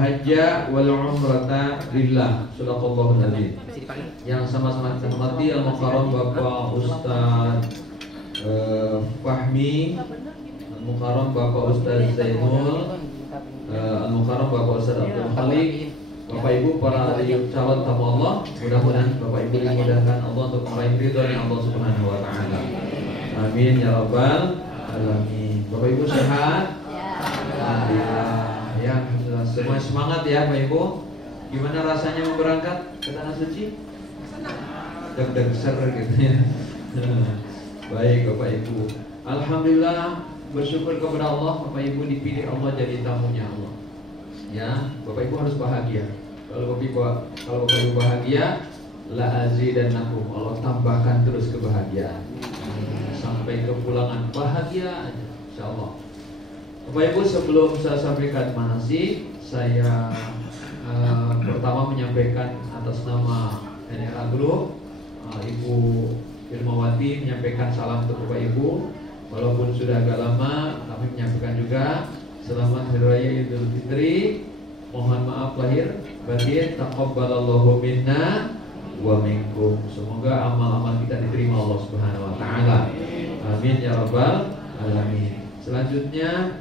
hajja wal umrata lillah. Shadaqallahul adzim. Yang sama-sama kita hormati Al-Mukarram Bapak Ustaz Fahmi, Al-Mukarram Bapak Ustaz Zainul, Al-Mukarram Bapak Ustaz Abdul Khalik, Bapak Ibu para calon tamu Allah, mudah-mudahan Bapak Ibu dimudahkan Allah untuk meraih ridhonya Allah Subhanahu wa taala. Amin ya rabbal alamin. Bapak Ibu sehat? Alhamdulillah. Ya, semua semangat ya Bapak Ibu. Gimana rasanya mau berangkat ke Tanah Suci? Deg-deg ser gitu ya. Baik Bapak Ibu. Alhamdulillah, bersyukur kepada Allah Bapak Ibu dipilih Allah jadi tamunya Allah. Ya, Bapak Ibu harus bahagia. Kalau Bapak Ibu bahagia, la azidannakum, Allah tambahkan terus kebahagiaan. Sampai kepulangan bahagia aja, insyaallah. Bapak Ibu, sebelum saya sampaikan manasik, saya pertama menyampaikan atas nama NRA Group, Ibu Firmawati menyampaikan salam untuk Bapak Ibu. Walaupun sudah agak lama, kami menyampaikan juga selamat Hari Raya Idul Fitri. Mohon maaf lahir batin, taqabbalallahu minna wa minkum. Semoga amal-amal kita diterima Allah Subhanahu wa taala. Amin ya rabbal alamin. Selanjutnya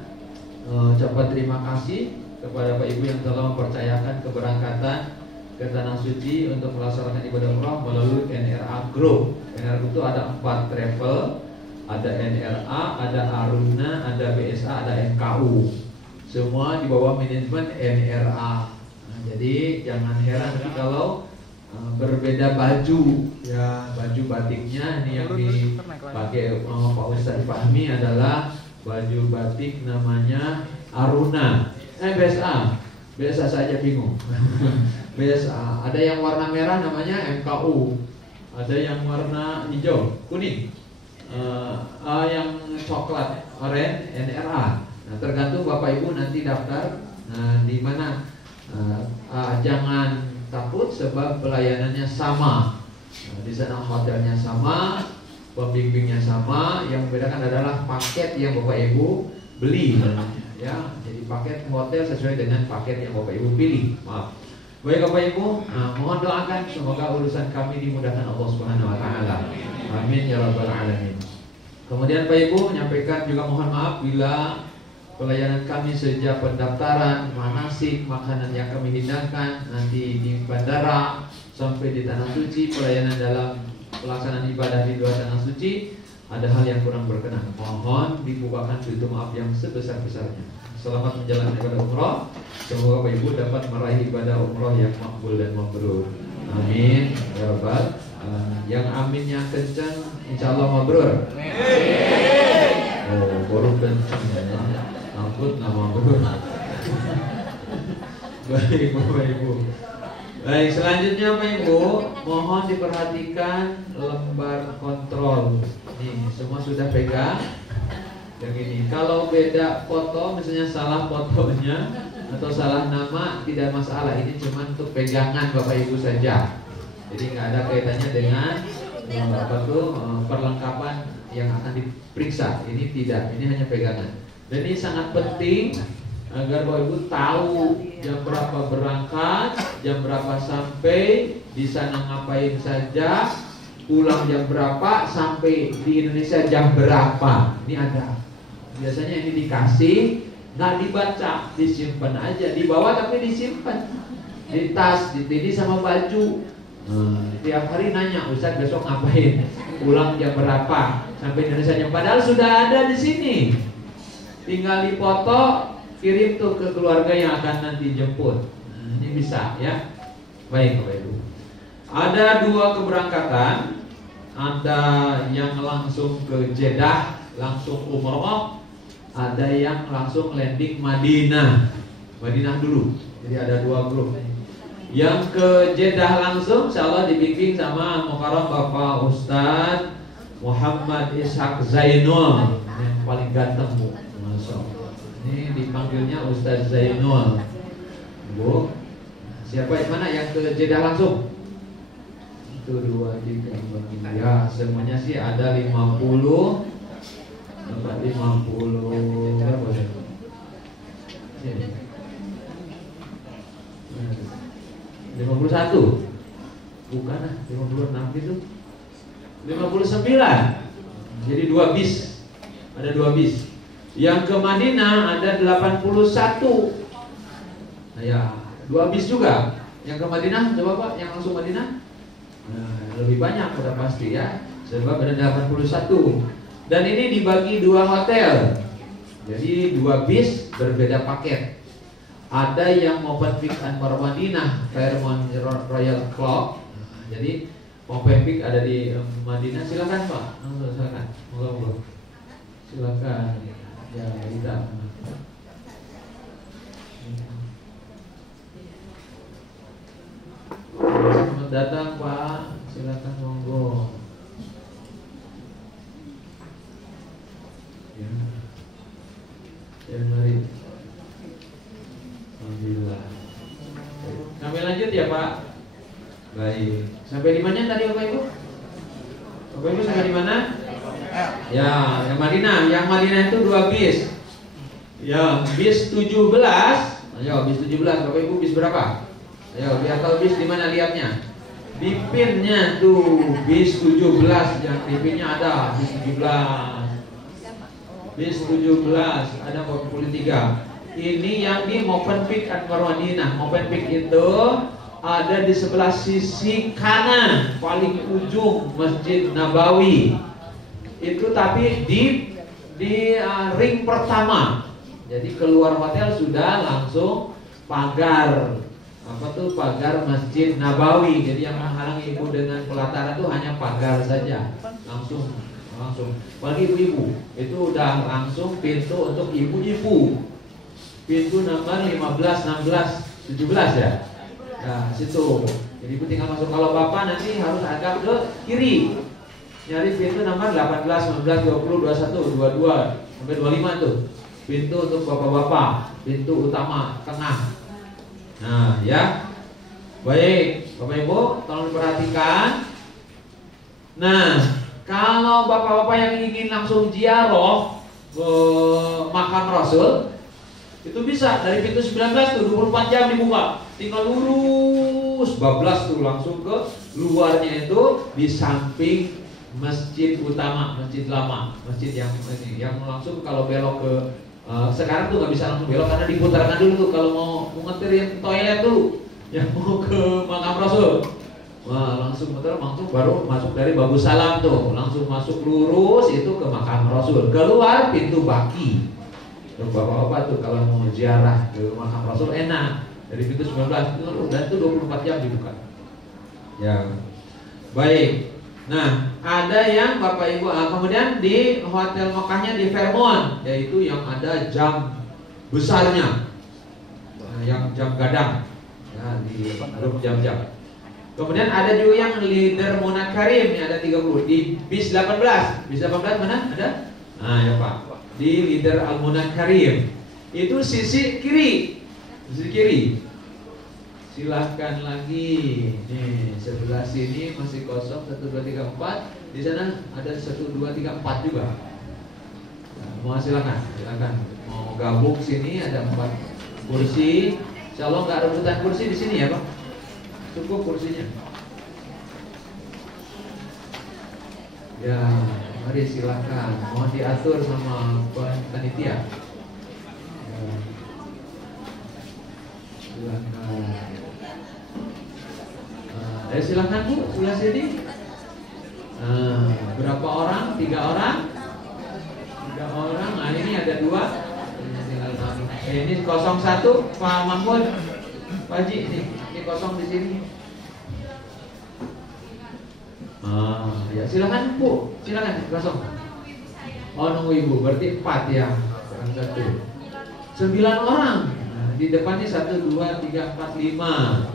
ucapan terima kasih kepada Bapak Ibu yang telah mempercayakan keberangkatan ke Tanah Suci untuk melaksanakan ibadah umrah melalui NRA Group. NRA Group itu ada 4 travel, ada NRA, ada Aruna, ada BSA, ada NKU. Semua di bawah manajemen NRA. Nah, jadi jangan heran nanti kalau berbeda baju, ya baju batiknya ini yang dipakai Pak Ustadz Fahmi adalah baju batik namanya Aruna. BSA saja bingung. BSA. Ada yang warna merah namanya MKU. Ada yang warna hijau, kuning. Yang coklat, oranye NRA. Nah, tergantung Bapak Ibu nanti daftar di mana. Jangan takut sebab pelayanannya sama. Di sana hotelnya sama, pembimbingnya sama. Yang membedakan adalah paket yang Bapak Ibu beli. Ya, jadi paket hotel sesuai dengan paket yang Bapak Ibu pilih. Maaf. Baik Bapak Ibu, mohon doakan semoga urusan kami dimudahkan Allah Subhanahu wa taala. Amin ya rabbal alamin. Kemudian Bapak Ibu menyampaikan juga mohon maaf bila pelayanan kami sejak pendaftaran, manasik, makanan yang kami hidangkan nanti di bandara sampai di Tanah Suci, pelayanan dalam pelaksanaan ibadah di dua Tanah Suci ada hal yang kurang berkenan. Mohon dibukakan pintu maaf yang sebesar-besarnya. Selamat menjalankan ibadah umrah. Semoga Bapak Ibu dapat meraih ibadah umrah yang makbul dan mabrur. Amin ya rabbal alamin. Yang aminnya kencang, insyaallah mabrur. Amin. Oh, baru kencang ya. Takut nama mabrur. Baik Bapak Ibu. Baik, selanjutnya Bapak Ibu, mohon diperhatikan lembar kontrol. Nih, semua sudah pegang. Yang ini, kalau beda foto, misalnya salah fotonya atau salah nama, tidak masalah. Ini cuma untuk pegangan Bapak Ibu saja. Jadi nggak ada kaitannya dengan perlengkapan yang akan diperiksa. Ini tidak, ini hanya pegangan. Dan ini sangat penting agar Bapak Ibu tahu jam berapa berangkat, jam berapa sampai, di sana ngapain saja, pulang jam berapa, sampai di Indonesia jam berapa. Ini ada. Biasanya ini dikasih, nggak dibaca, disimpan aja, dibawa tapi disimpan di tas, di ini sama baju. Tiap hari nanya, Ustaz besok ngapain, pulang jam berapa, sampai Indonesia jam, padahal sudah ada di sini. Tinggal dipoto, kirim tuh ke keluarga yang akan nanti jemput. Ini bisa ya. Baik Bapak Ibu. Ada 2 keberangkatan. Ada yang langsung ke Jeddah, langsung umroh. Ada yang langsung landing Madinah. Madinah dulu. Jadi ada 2 grup. Yang ke Jeddah langsung, insyaallah dibimbing sama Mukarram Bapak Ustadz Muhammad Ishaq Zainul, yang paling ganteng Bu. Ini dipanggilnya Ustadz Zainul. Bu, siapa yang mana yang ke Jeddah langsung? 1, 2, 3, 4, 5. Ya, semuanya sih ada 50. Dapat 50 berapa ya? 51. Bukan lah, 56 gitu. 59. Jadi 2 bis. Ada 2 bis. Yang ke Madinah ada 81. Nah, ya, 2 bis juga. Yang ke Madinah, coba Pak, yang langsung Madinah. Nah, lebih banyak sudah pasti ya. Sebab ada 81. Dan ini dibagi 2 hotel. Jadi 2 bis berbeda paket. Ada yang Movenpick Anwar Madinah, Fairmont Royal Club. Jadi Movenpick ada di Madinah. Silakan Pak, silakan. Monggo. Silakan. Ya, kita. Selamat datang Pak. Silakan monggo. Ya, mari. Alhamdulillah. Sampai lanjut ya Pak. Baik. Sampai di mana tadi Bapak Ibu? Bapak Ibu sampai di mana? Ya, yang Madinah. Yang Madinah itu 2 bis. Ya, bis 17. Ayo, bis 17. Bapak Ibu bis berapa? Ayo, lihat tahu bis di mana lihatnya? Di pinnya tuh, bis 17. Yang di pinnya ada bis 17. Bis 17 ada 43. Ini yang di Movenpick Anwar Madinah. Movenpick itu ada di sebelah sisi kanan paling ujung Masjid Nabawi. Itu tapi di ring pertama. Jadi keluar hotel sudah langsung pagar. Apa tuh pagar Masjid Nabawi. Jadi yang menghalangi ibu dengan pelataran itu hanya pagar saja. Langsung bagi ibu-ibu itu udah langsung pintu untuk ibu-ibu, pintu nomor 15, 16, 17 ya. Nah situ, jadi ibu tinggal masuk. Kalau bapak nanti harus agak ke kiri, nyari pintu nomor 18, 19, 20, 21, 22 sampai 25 tuh pintu untuk bapak-bapak, pintu utama tengah. Nah ya, baik bapak ibu tolong diperhatikan. Nah, kalau bapak-bapak yang ingin langsung ziarah ke makam Rasul, itu bisa dari pintu 19 tuh 24 jam dibuka. Tinggal lurus bablas tuh langsung ke luarnya itu di samping masjid utama, masjid lama, masjid yang ini, yang langsung kalau belok ke sekarang tuh nggak bisa langsung belok karena diputarkan dulu tuh kalau mau ngeterin toilet dulu yang mau ke makam Rasul. Wah, langsung muter langsung baru masuk dari Babu Salam tuh, langsung masuk lurus itu ke makam Rasul. Keluar pintu Baki. Tuh bapak-bapak tuh kalau mau ziarah ke makam Rasul enak. Dari pintu 19 dan itu 24 jam dibuka. Ya. Baik. Nah, ada yang Bapak Ibu kemudian di Hotel Mekahnya di Fairmont, yaitu yang ada jam besarnya. Nah, yang jam gadang. Ya, di grup jam-jam. Kemudian ada juga yang Leader Munakarim, ini ada 30 di bis 18. Bis 18 mana? Ada? Nah ya Pak, di Leader Al Munakarim. Itu sisi kiri. Sisi kiri. Silahkan lagi. Nih, sebelah sini masih kosong 1, 2, 3, 4. Di sana ada 1, 2, 3, 4 juga. Nah, mau silakan. Mau gabung sini ada 4 kursi. Insyaallah nggak rebutan kursi di sini ya Pak. Cukup kursinya. Ya, mari silakan. Mohon diatur sama panitia. Ya. Silakan. Silakan Bu, sebelah sini. Berapa orang? 3 orang. 3 orang. Nah ini ada 2. Ini 01 Pak Mahmud, Pak Haji ini kosong di sini. Ya silakan Bu, silakan kosong. Oh nunggu Ibu, berarti 4 ya. 9 orang. Nah, di depannya 1, 2, 3, 4, 5.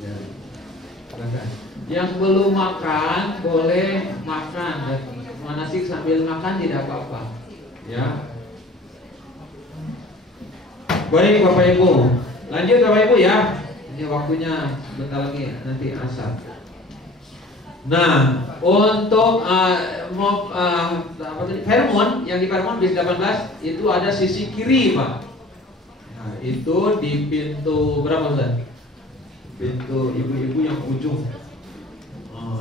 Ya, silakan. Yang belum makan boleh makan dan manasik sambil makan tidak apa-apa. Ya. Baik Bapak Ibu. Lanjut Bapak Ibu ya. Ini waktunya bentar lagi nanti asar. Nah, untuk Fairmont, yang di Fairmont bis 18 itu ada sisi kiri, Pak. Nah, itu di pintu berapa Ustaz? pintu ibu-ibu yang ujung.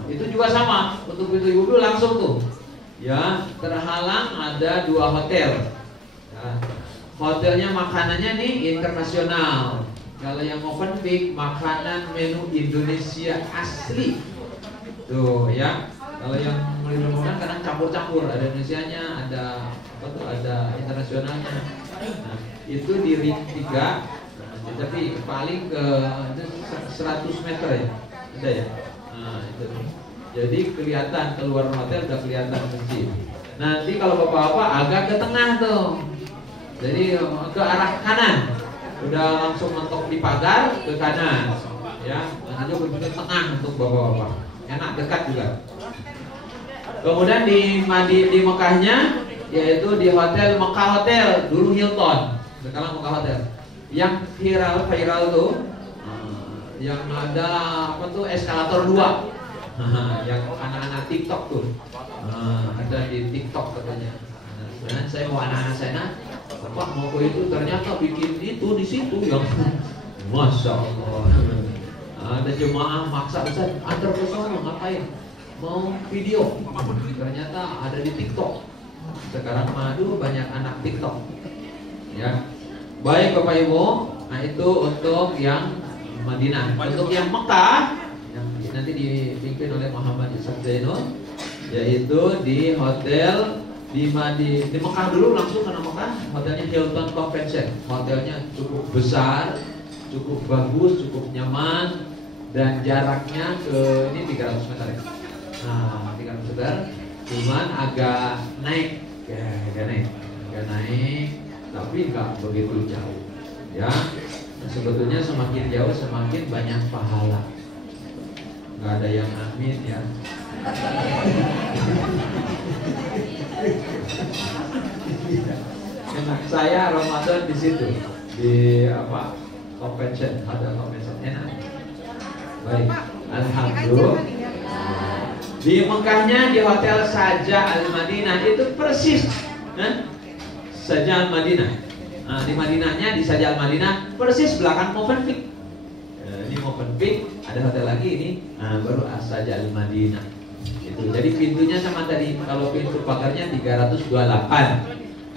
Itu juga sama untuk pintu ibu-ibu langsung tuh. Ya, terhalang ada 2 hotel. Ya, hotelnya makanannya nih internasional. Kalau yang open peak makanan menu Indonesia asli. Tuh ya. Kalau yang mulai rombongan kadang campur-campur, ada Indonesianya, ada apa tuh, ada internasionalnya. Nah, itu di ring 3, tapi paling ke 100 meter ya, ada ya. Nah, itu. Jadi kelihatan keluar hotel udah kelihatan masjid. Nanti kalau bapak-bapak agak ke tengah tuh, jadi ke arah kanan, udah langsung mentok di pagar ke kanan, ya. Nanti ke tengah untuk bapak-bapak, enak dekat juga. Kemudian di Mekahnya, yaitu di hotel Mekah Hotel, dulu Hilton, sekarang Mekah Hotel. Yang viral tuh, yang ada apa tuh eskalator 2, yang anak-anak TikTok tuh, ada di TikTok katanya. Dan saya mau anak-anak saya, Bapak mau ke itu, ternyata bikin itu di situ yang, masya Allah. Ada jemaah maksa, Ustaz, antar ke sana ngapain? Mau video, ternyata ada di TikTok. Sekarang madu banyak anak TikTok. Ya, baik Bapak Ibu. Nah itu untuk yang Madinah. Untuk yang Mekah, yang nanti dipimpin oleh Muhammad Ishaq Zainul, yaitu di hotel di Mekah dulu, langsung ke Mekah. Hotelnya Hilton Convention. Hotelnya cukup besar, cukup bagus, cukup nyaman, dan jaraknya ke ini 300 meter ya. Nah, 300 meter, cuman agak naik, agak naik, tapi nggak begitu jauh, ya. Nah, sebetulnya semakin jauh semakin banyak pahala. Nggak ada yang amin ya. Enak, saya Ramadan di situ, di apa? Convention, ada convention enak. Baik, alhamdulillah. Di Mekahnya di hotel Saja Al Madinah itu persis, Saja Al Madinah. Nah, di Madinahnya di Saja Al Madinah persis belakang Movenpick. Di Movenpick ada hotel lagi ini, baru Saja Al Madinah. Itu. Jadi pintunya sama tadi. Kalau pintu pagarnya 328,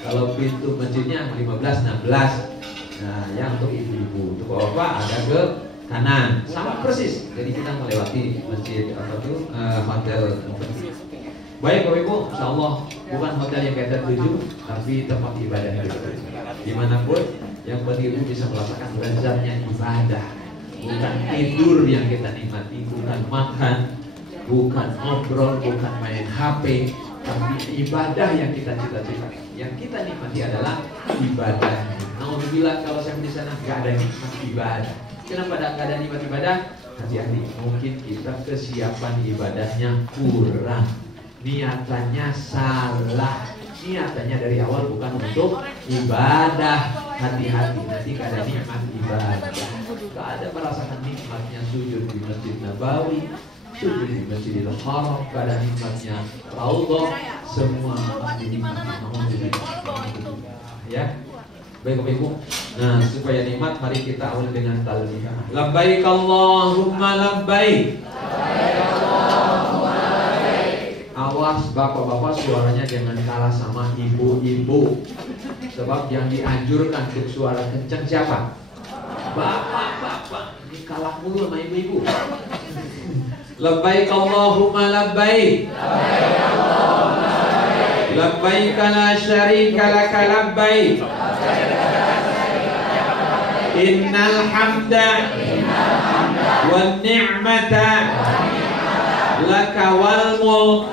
kalau pintu masjidnya 15-16. Nah, yang untuk ibu-ibu, untuk bapak ada ke kanan, sama persis. Jadi kita melewati masjid apa tuh hotel. Baik Bapak Ibu, insya Allah bukan hotel yang kita tuju, tapi tempat ibadah kita. Dimanapun, yang penting Ibu bisa merasakan lezatnya ibadah. Bukan tidur yang kita nikmati, bukan makan, bukan ngobrol, bukan main HP, tapi ibadah yang kita cita-cita. Yang kita nikmati adalah ibadah. Alhamdulillah kalau saya di sana nggak ada nikmat ibadah. Kenapa nggak ada nikmat ibadah? Hati-hati, mungkin kita kesiapan ibadahnya kurang, niatannya salah, niatannya dari awal bukan untuk ibadah. Hati-hati, nanti nggak ada nikmat ibadah. Nggak ada merasakan nikmatnya sujud di Masjid Nabawi, sujud di Masjidil Haram, nggak ada nikmatnya Raudhah, semua dinikmati. Ya. Baik Bapak Ibu. Nah, supaya nikmat mari kita awali dengan talbiyah. Labbaik Allahumma labbaik. Awas bapak-bapak suaranya jangan kalah sama ibu-ibu. Sebab yang dianjurkan untuk suara kencang siapa? Bapak-bapak. Ini kalah mulu sama ibu-ibu. Labbaik Allahumma labbaik. Labbaik la syarika laka labbaik. Innal hamda wan ni'mata laka wal mulk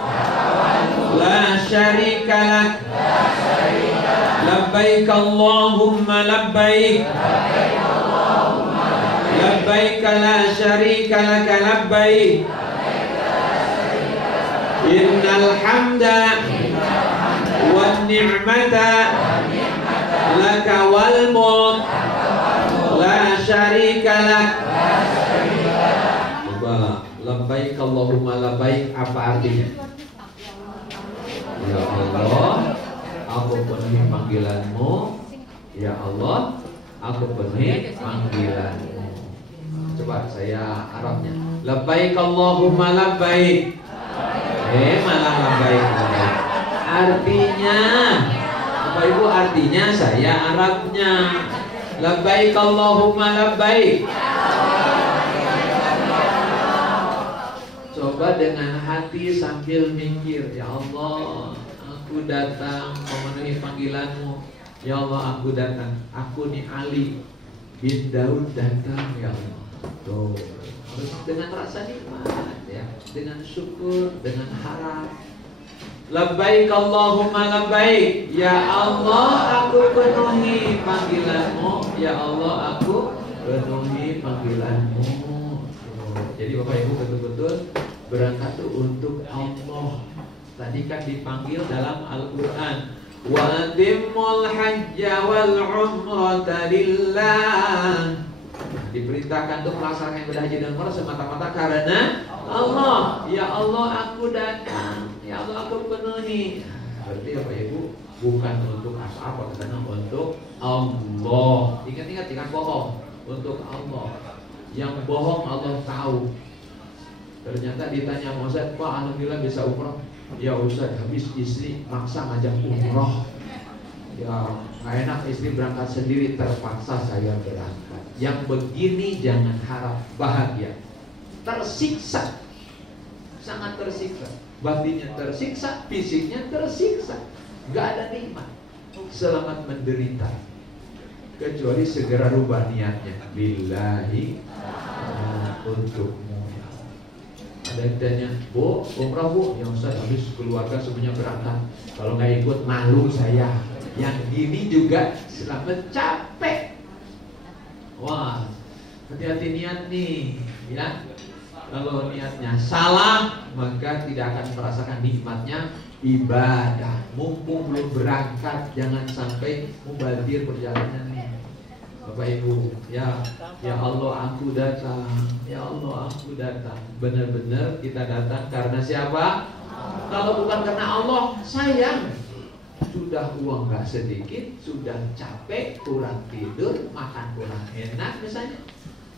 la syarika lak. Labbaik Allahumma labbaik. Labbaik la syarika laka labbaik. Innal hamda wan ni'mata laka wal mulk la syarika lak. Coba, labbaik Allahumma labbaik apa artinya? Ya Allah, aku penuhi panggilanmu. Ya Allah, aku penuhi panggilanmu. Coba saya Arabnya. Labbaik Allahumma labbaik. Malah labbaik. Artinya Bapak Ibu, artinya saya Arabnya. Labbaik Allahumma labbaik. Coba dengan hati sambil mikir, ya Allah, aku datang memenuhi panggilanmu. Ya Allah, aku datang. Aku nih Ali bin Daud datang, ya Allah. Tuh, harus dengan rasa nikmat, ya, dengan syukur, dengan harap. Labbaik Allahumma labbaik. Ya Allah, aku penuhi panggilanmu. Ya Allah, aku penuhi panggilanmu. Jadi Bapak Ibu betul-betul berangkat tuh untuk Allah. Tadi kan dipanggil dalam Al-Quran, wa atimul hajja wal umrata lillah. Diperintahkan untuk melaksanakan ibadah haji dan umrah semata-mata karena Allah. Ya Allah, aku datang. Ya Allah, aku penuhi. Berarti apa Ibu? Bukan untuk apa, karena untuk Allah. Ingat-ingat, jangan bohong. Untuk Allah. Yang bohong Allah tahu. Ternyata ditanya Ustaz, Pak alhamdulillah bisa umrah. Ya Ustaz, habis istri maksa ngajak umrah. Ya gak enak, istri berangkat sendiri, terpaksa saya berangkat. Yang begini jangan harap bahagia. Tersiksa, sangat tersiksa. Batinnya tersiksa, fisiknya tersiksa. Gak ada nikmat. Selamat menderita. Kecuali segera rubah niatnya. Billahi untukmu. Ada yang tanya, Bu, umrah Bu? Ya Ustaz, habis keluarga semuanya berangkat. Kalau gak ikut malu saya. Yang gini juga selamat capek. Wah, hati-hati niat nih, ya. Kalau niatnya salah, maka tidak akan merasakan nikmatnya ibadah. Mumpung belum berangkat, jangan sampai mubazir perjalanan nih. Bapak Ibu, ya Allah aku datang, ya Allah aku datang. Benar-benar kita datang karena siapa? Kalau bukan karena Allah, sayang. Sudah uang gak sedikit, sudah capek, kurang tidur, makan kurang enak misalnya.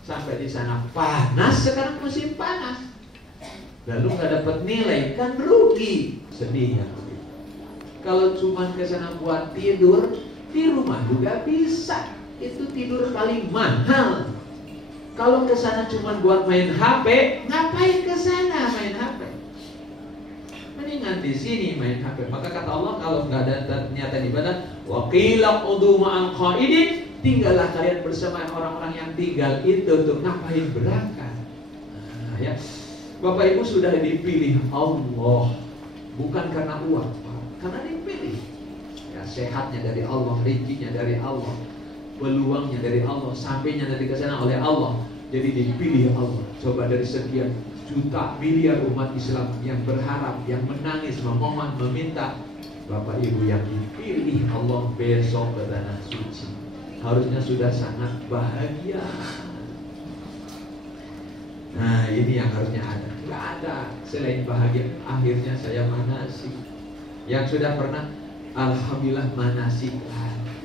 Sampai di sana panas, sekarang musim panas. Lalu gak dapat nilai, kan rugi. Sedih ya. Kalau cuma ke sana buat tidur, di rumah juga bisa. Itu tidur paling mahal. Kalau ke sana cuma buat main HP, ngapain ke sana main HP? Mendingan di sini main HP. Maka kata Allah, kalau nggak ada niatan ibadah, wa qila qudu ma'al qaidin, tinggallah kalian bersama orang-orang yang tinggal itu. Untuk ngapain berangkat? Nah, ya. Bapak Ibu sudah dipilih Allah, bukan karena uang, karena dipilih. Ya, sehatnya dari Allah, rezekinya dari Allah, peluangnya dari Allah, sampainya dari kesana oleh Allah. Jadi dipilih Allah. Coba dari sekian juta miliar umat Islam yang berharap, yang menangis, memohon, meminta, Bapak Ibu yang dipilih Allah besok ke tanah suci, harusnya sudah sangat bahagia. Nah ini yang harusnya ada. Gak ada selain bahagia. Akhirnya saya manasik. Yang sudah pernah, alhamdulillah manasik lagi.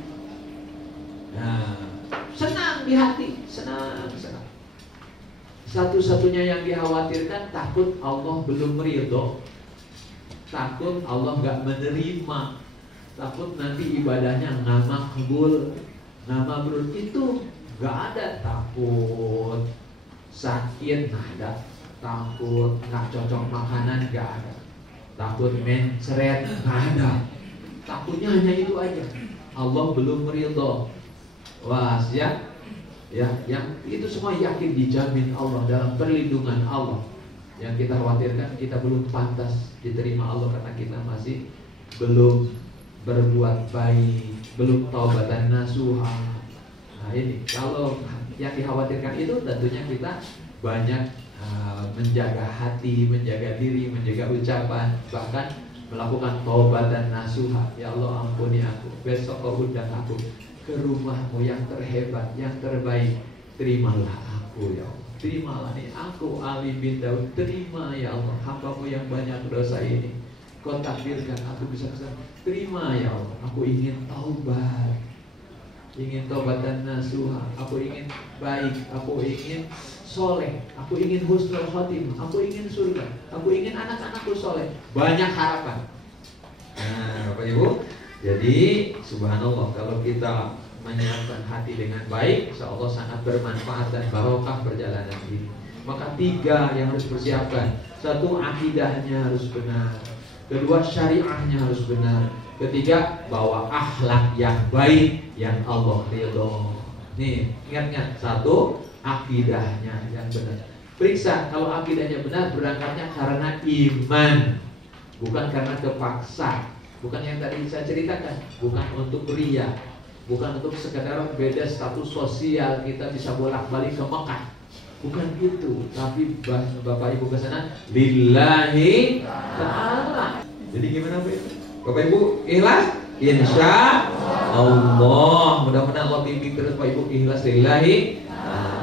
Nah, senang di hati, senang. Satu-satunya yang dikhawatirkan, takut Allah belum ridho, takut Allah gak menerima, takut nanti ibadahnya nggak makbul, nggak mabrur. Itu gak ada. Takut sakit nggak ada, takut nggak cocok makanan nggak ada, takut mencret nggak ada. Takutnya hanya itu aja, Allah belum ridho. Wah ya. Ya, yang itu semua yakin dijamin Allah, dalam perlindungan Allah. Yang kita khawatirkan, kita belum pantas diterima Allah karena kita masih belum berbuat baik, belum taubatan nasuha. Nah ini, kalau yang dikhawatirkan itu tentunya kita banyak menjaga hati, menjaga diri, menjaga ucapan, bahkan melakukan taubatan nasuha. Ya Allah ampuni aku, besok kau undang aku ke rumahmu yang terhebat, yang terbaik. Terimalah aku ya Allah. Terimalah nih aku Ali bin Daud. Terima ya Allah hambamu yang banyak dosa ini. Kau takdirkan aku bisa kesana. Terima ya Allah, aku ingin taubat. ingin tobatan nasuha, aku ingin baik, aku ingin soleh, aku ingin husnul khotimah, aku ingin surga, aku ingin anak-anakku soleh. Banyak harapan. Nah, Bapak Ibu, jadi subhanallah kalau kita menyiapkan hati dengan baik, insya Allah sangat bermanfaat dan barokah perjalanan ini. Maka 3 yang harus persiapkan. 1, akidahnya harus benar. 2, syariahnya harus benar. 3, bawa akhlak yang baik yang Allah ridho. Nih, ingat-ingat. 1, akidahnya yang benar. Periksa kalau akidahnya benar, berangkatnya karena iman, bukan karena terpaksa. Bukan yang tadi saya ceritakan, bukan untuk ria, bukan untuk sekadar beda status sosial kita bisa bolak-balik ke Mekah. Bukan itu, tapi Bapak Ibu ke sana lillahi ta'ala. Jadi gimana Bapak Ibu? Ikhlas? Insya Allah. Mudah-mudahan Allah bimbing terus Bapak Ibu ikhlas lillahi.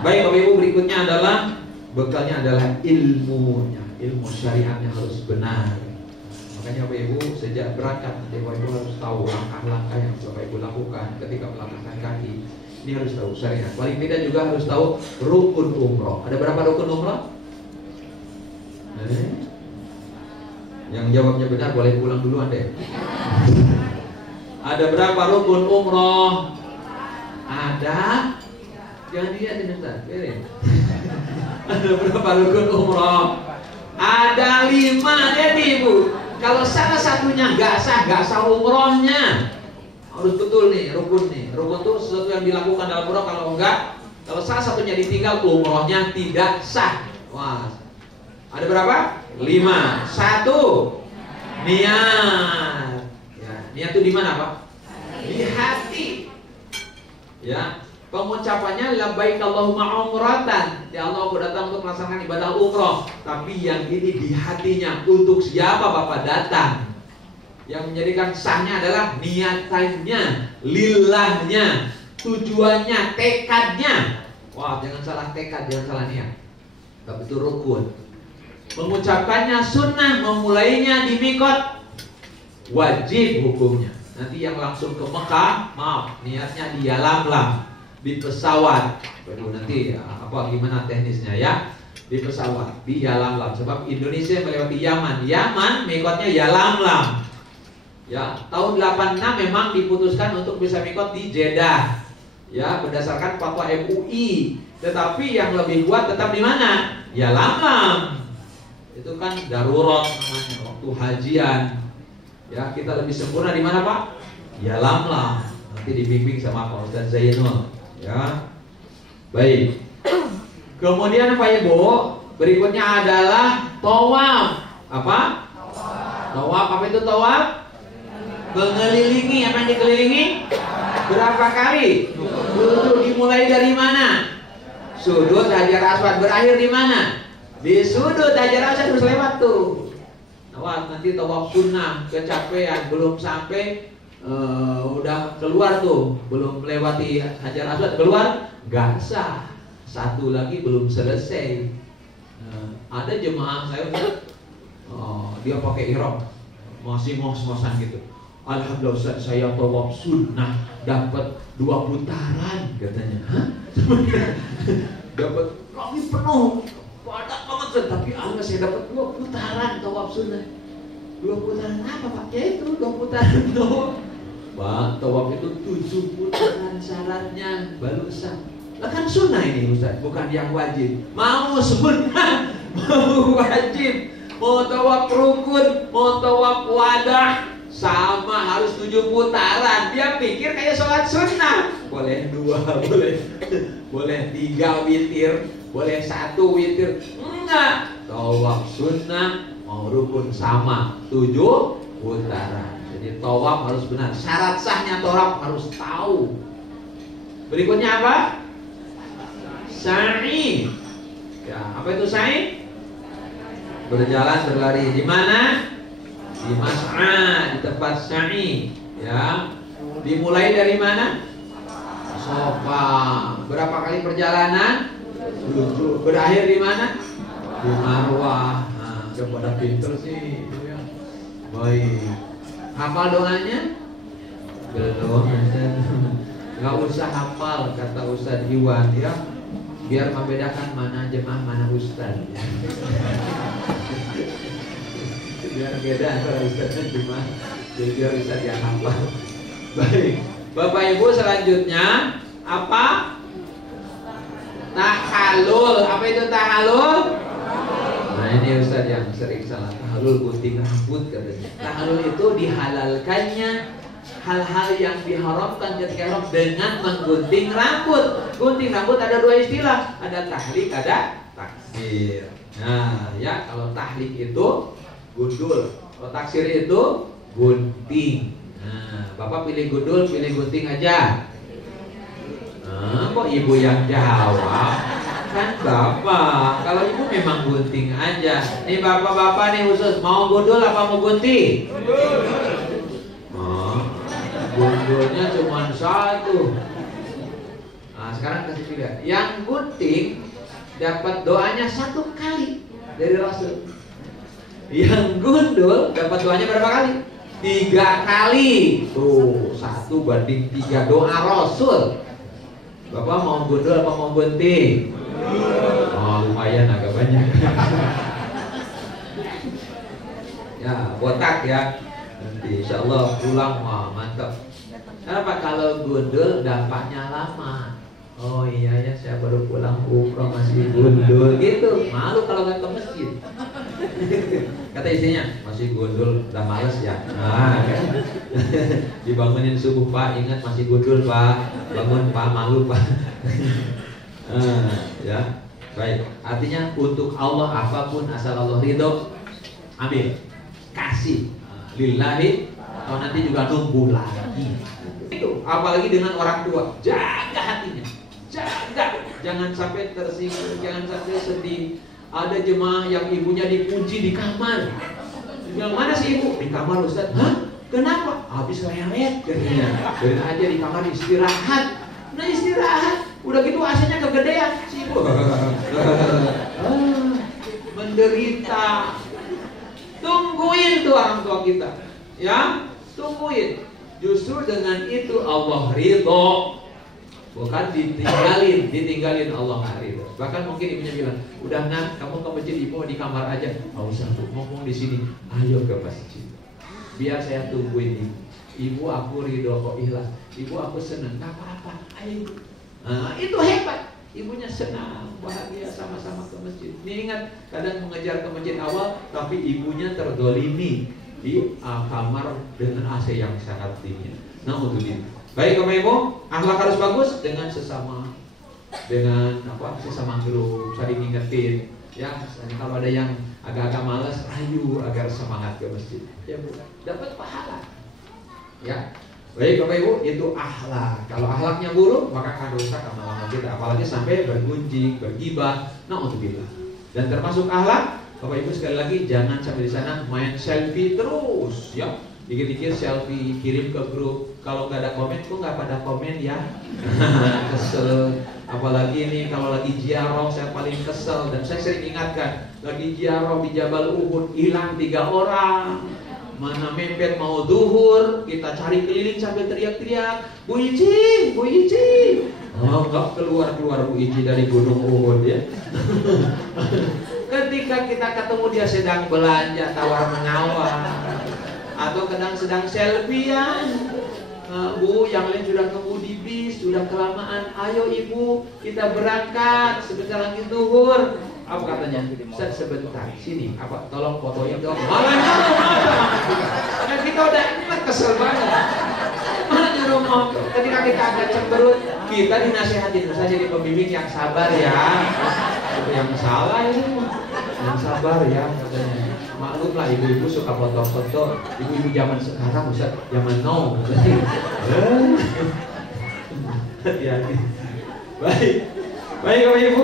Baik Bapak Ibu, berikutnya adalah bekalnya adalah ilmunya. Ilmu syariatnya harus benar. Makanya Bapak Ibu sejak berangkat Bapak Ibu harus tahu langkah-langkah yang Bapak Ibu lakukan ketika melangkahkan kaki. Ini harus tahu syariat. Paling tidak juga harus tahu rukun umroh. Ada berapa rukun umroh? Yang jawabnya benar boleh pulang duluan deh. Ada berapa rukun umroh? Ada. Jangan dilihatin Ustaz. Ada berapa rukun umroh? Ada 5 ya Ibu. Kalau salah satunya nggak sah umrohnya. Harus betul nih rukun nih. Rukun itu sesuatu yang dilakukan dalam umroh. Kalau salah satunya ditinggal, umrohnya tidak sah. Wah, ada berapa? 5. 1, niat. Ya, niat itu di mana Pak? Di hati. Ya, pengucapannya labbaik Allahumma umratan. Ya Allah, aku datang untuk melaksanakan ibadah umroh. Tapi yang ini di hatinya. Untuk siapa Bapak datang? Yang menjadikan sahnya adalah niatannya, lillahnya, tujuannya, tekadnya. Wah, jangan salah tekad, jangan salah niat. Tapi itu rukun. Mengucapkannya sunnah, memulainya di mikot wajib hukumnya. Nanti yang langsung ke Mekah, maaf, niatnya di Yalamlam, di pesawat. Baru nanti gimana teknisnya ya? Di pesawat, di Yalamlam. Sebab Indonesia melewati Yaman. Yaman mikotnya Yalamlam. Ya, tahun 86 memang diputuskan untuk bisa mikot di Jeddah. Ya, berdasarkan fatwa MUI. Tetapi yang lebih kuat tetap di mana? Yalamlam. Itu kan darurat namanya, waktu hajian. Ya, kita lebih sempurna di mana Pak? Yalamlam. Nanti dibimbing sama Pak Ustaz Zainul. Ya, baik. Kemudian Pak Ibu, berikutnya adalah tawaf. Apa? Tawaf. Apa itu tawaf? Mengelilingi. Apa yang dikelilingi? Berapa kali? Dulu dimulai dari mana? Sudut Hajar Aswad. Berakhir di mana? Di sudut Hajar Aswad harus lewat tuh. Tawaf, nanti tawaf sunnah, kecapean, belum sampai udah keluar tuh, belum melewati Hajar Aswad, keluar, gak sah. 1 lagi belum selesai. Ada jemaah saya dia pakai ihram, masih ngos-ngosan gitu. Alhamdulillah Ustaz, saya tawaf sunnah dapat 2 putaran katanya. Hah? Dapat kami penuh, padat banget, tapi Allah saya dapat 2 putaran tawaf sunnah. 2 putaran apa Pak? Ya itu 2 putaran tawaf. Pak, tawaf itu 7 putaran syaratnya baru sah. Lah kan sunnah ini Ustaz, bukan yang wajib. Mau sunnah, mau wajib, mau tawaf rukun, mau tawaf wadah, sama harus 7 putaran. Dia pikir kayak sholat sunnah. Boleh 2, boleh 3 witir, boleh 1 witir. Enggak. Tawaf sunnah mau rukun sama 7 putaran. Jadi tawaf harus benar. Syarat sahnya tawaf harus tahu. Berikutnya apa? Sa'i. Ya, apa itu sa'i? Berjalan, berlari. Di mana? Di mas'a, di tempat sa'i. Ya. Dimulai dari mana? Sofa. Berapa kali perjalanan? 7. Berakhir di mana? Di Marwah. Nah, udah pada pinter sih. Baik. Hafal doanya? Belum. Nggak usah hafal kata Ustaz Iwan ya, biar membedakan mana jemaah mana ustaz. Biar beda antara ustaz dan jemaah, jadi biar ustaz yang hafal. Baik, Bapak Ibu, selanjutnya apa? Tahalul. Apa itu tahalul? Nah ini Ustaz yang sering salah. Tahalul gunting rambut katanya. Tahalul itu dihalalkannya hal-hal yang diharamkan ketika ihram dengan menggunting rambut. Gunting rambut ada dua istilah, ada tahlik, ada taksir. Nah ya, kalau tahlik itu gundul, kalau taksir itu gunting. Nah, Bapak pilih gundul, pilih gunting aja. Kok ibu yang jawab? Kan Bapak. Kalau ibu memang gunting aja. Nih bapak-bapak nih khusus, mau gundul apa mau gunting? Gundulnya cuma satu. Nah sekarang kasih pilihan. Yang gunting dapat doanya 1 kali dari Rasul. Yang gundul dapat doanya berapa kali? 3 kali. Tuh 1 banding 3 doa Rasul. Bapak mau gundul apa mau gunting? Oh lumayan agak banyak. Ya botak ya. Nanti insya Allah pulang wah mantap. Kenapa? Kalau gundul dampaknya lama. Oh iya ya, saya baru pulang umroh masih gundul gitu. Malu kalau nggak ke masjid. Kata istrinya, masih gundul, udah males ya. Nah, kan? Dibangunin subuh Pak, ingat masih gundul Pak. Bangun Pak, malu Pak. Ya, baik. Artinya untuk Allah apapun asal Allah ridho, ambil, kasih, lillahi. Atau nanti juga nunggu lagi. Itu, apalagi dengan orang tua, jaga hatinya. Jaga, jangan sampai tersinggung, jangan sampai sedih. Ada jemaah yang ibunya dikunci di kamar. Bilang, mana sih ibu? Di kamar Ustaz. Hah? Kenapa? Habis lewet katanya. Biarin aja di kamar istirahat. Nah istirahat. Udah gitu AC-nya kegedean si ibu. Menderita. Tungguin tuh orang tua kita. Ya, tungguin. Justru dengan itu Allah ridho. Bukan ditinggalin Allah nggak ridho. Bahkan mungkin ibunya bilang, udah nak, kamu ke masjid, ibu di kamar aja. Nggak usah tuh, ngomong di sini. Ayo ke masjid. Biar saya tungguin ibu. Ibu aku ridho kok ikhlas. Ibu aku senang. Nggak apa-apa. Ayo. Nah, itu hebat. Ibunya senang, bahagia sama-sama ke masjid. Ini ingat, kadang mengejar ke masjid awal, tapi ibunya terdolimi di kamar dengan AC yang sangat dingin. Nah untuk itu. Baik Bapak Ibu, akhlak harus bagus dengan sesama, dengan apa? Sesama grup, saling ingetin. Ya, kalau ada yang agak-agak malas, ayo agar semangat ke masjid. Ya Bu, dapat pahala. Ya, baik Bapak Ibu, itu akhlak. Kalau akhlaknya buruk, maka akan rusak amalan kita. Apalagi sampai bergunjing, bergibah. Nah untuk itu. Dan termasuk akhlak, Bapak Ibu sekali lagi jangan sampai di sana main selfie terus, ya. Dikit-dikit selfie kirim ke grup. Kalau nggak ada komen, kok nggak pada komen ya? Kesel. Apalagi ini kalau lagi ziarah, saya paling kesel dan saya sering ingatkan. Lagi ziarah di Jabal Uhud, hilang 3 orang. Mana mepet mau duhur, kita cari keliling sambil teriak-teriak, Bu Ici, Bu Ici. Oh, nggak keluar Bu Ici dari Gunung Uhud ya. Ketika kita ketemu dia sedang belanja tawar menawar, atau kadang sedang selfiean. Bu, yang lain sudah nunggu di bis, sudah kelamaan. Ayo ibu, kita berangkat. Sebentar lagi zuhur. Apa katanya? Ustaz sebentar, sini. Apa? Tolong fotoin dong. Malah nyuruh motor. Kita udah kesel banget. Malah nyuruh motor. Ketika kita agak cemberut, kita dinasihatin. Saya jadi pembimbing yang sabar ya. Itu yang salah ini. Yang sabar ya katanya. Maklum lah ibu-ibu suka foto-foto. Ibu-ibu zaman sekarang Ustaz, zaman now. Hati-hati. Baik Bapak Ibu.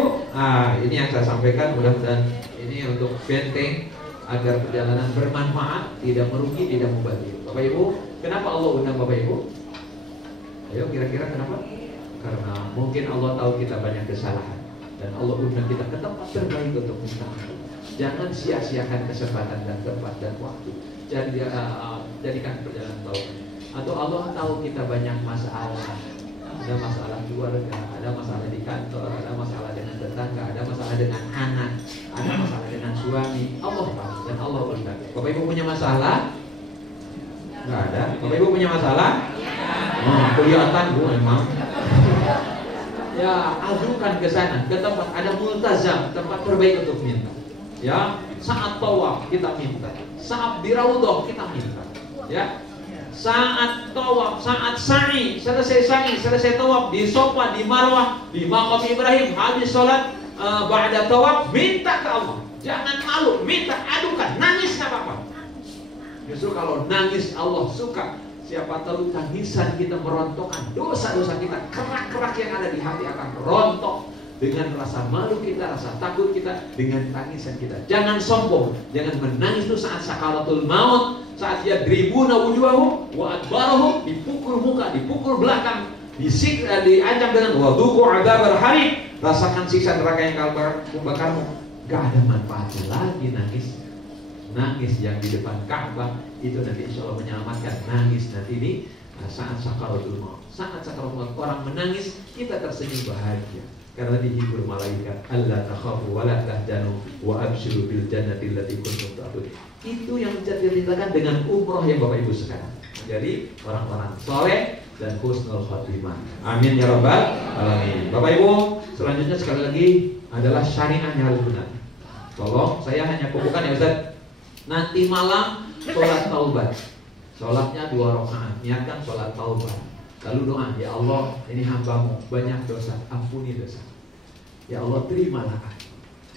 Ini yang saya sampaikan, mudah-mudahan ini untuk benteng agar perjalanan bermanfaat, tidak merugi, tidak membazir. Bapak Ibu, kenapa Allah undang Bapak Ibu? Ayo kira-kira kenapa? Karena mungkin Allah tahu kita banyak kesalahan dan Allah undang kita ke tempat terbaik untuk minta ampun. Jangan sia-siakan kesempatan dan tempat dan waktu. Jadikan perjalanan bawah. Atau Allah tahu kita banyak masalah. ada masalah keluarga, ada masalah di kantor, ada masalah dengan tetangga, ada masalah dengan anak, ada masalah dengan suami. Allah tahu dan Allah berkata. Bapak Ibu punya masalah? Nggak ada. Bapak Ibu punya masalah? Oh, kelihatan Bu memang. Ya, ajukan ke sana, ke tempat ada multazam, tempat terbaik untuk minta. Ya, saat tawaf kita minta, saat di raudhah kita minta. Ya, saat tawaf, saat sa'i, selesai tawaf di Safa, di Marwah, di Maqam Ibrahim, habis sholat ba'da tawaf, minta ke Allah. Jangan malu, minta, adukan, nangis nggak apa-apa. Justru kalau nangis Allah suka. Siapa tahu tangisan kita merontokkan dosa-dosa kita, kerak-kerak yang ada di hati akan rontok dengan rasa malu kita, rasa takut kita, dengan tangisan kita. Jangan sombong, jangan menangis itu saat sakaratul maut, saat dia dribuna wujuhahum wa adbarahum, dipukul muka, dipukul belakang, diancam dengan wadzuqu adzabar hariq, rasakan siksa neraka yang membakarmu. Gak ada manfaatnya lagi nangis. Nangis yang di depan Ka'bah itu nanti insya Allah menyelamatkan. Nangis nanti ini saat sakaratul maut. Saat sakaratul maut orang menangis, kita tersenyum bahagia karena dihibur malaikat. Alla takhafu wa la tahzanu wa abshiru bil jannati allati kuntum tu'adun. Itu yang diceritakan dengan umroh yang Bapak Ibu sekarang. Jadi orang-orang soleh dan husnul khotimah. Amin ya rabbal alamin. Bapak Ibu, selanjutnya sekali lagi adalah syariahnya harus benar. Tolong saya hanya kukukan ya Ustaz. Nanti malam sholat taubat. Sholatnya 2 rakaat. Niatkan sholat taubat. Lalu doa, ya Allah, ini hambamu banyak dosa, ampuni dosa. Ya Allah, terimalah aku.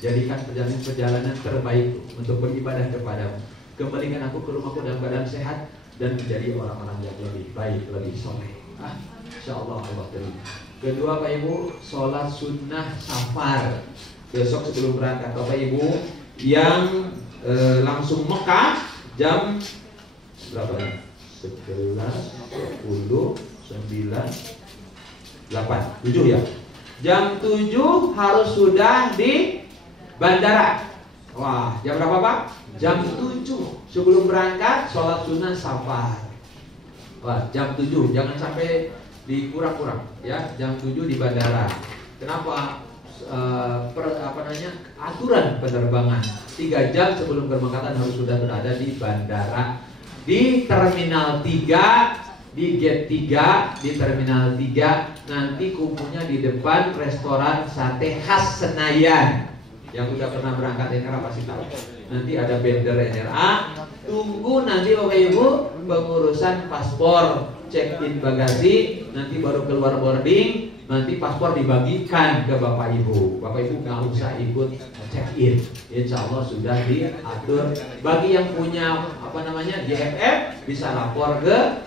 Jadikan perjalanan terbaik untuk beribadah kepadamu. Kembalikan aku ke rumahku dalam keadaan sehat dan menjadi orang-orang yang lebih baik, lebih soleh. Insya Allah Allah terima. Kedua Pak Ibu, sholat sunnah safar. Besok sebelum berangkat Bapak Ibu yang langsung Mekah jam berapa nih? 11, 20, 9, 8, 7 ya. Jam 7 harus sudah di bandara. Wah, jam berapa Pak? Jam 7 sebelum berangkat sholat sunnah safar. Wah, jam 7 jangan sampai dikurang-kurang ya. Jam 7 di bandara. Kenapa? Aturan penerbangan 3 jam sebelum keberangkatan harus sudah berada di bandara, di terminal 3, di gate 3, di terminal 3. Nanti kumpulnya di depan restoran sate khas Senayan. Yang udah pernah berangkat NRA pasti tahu. Nanti ada banner NRA. Tunggu nanti Bapak Ibu pengurusan paspor, check-in bagasi, nanti baru keluar boarding. Nanti paspor dibagikan ke Bapak Ibu. Bapak Ibu nggak usah ikut check-in. Insya Allah sudah diatur. Bagi yang punya GFF bisa lapor ke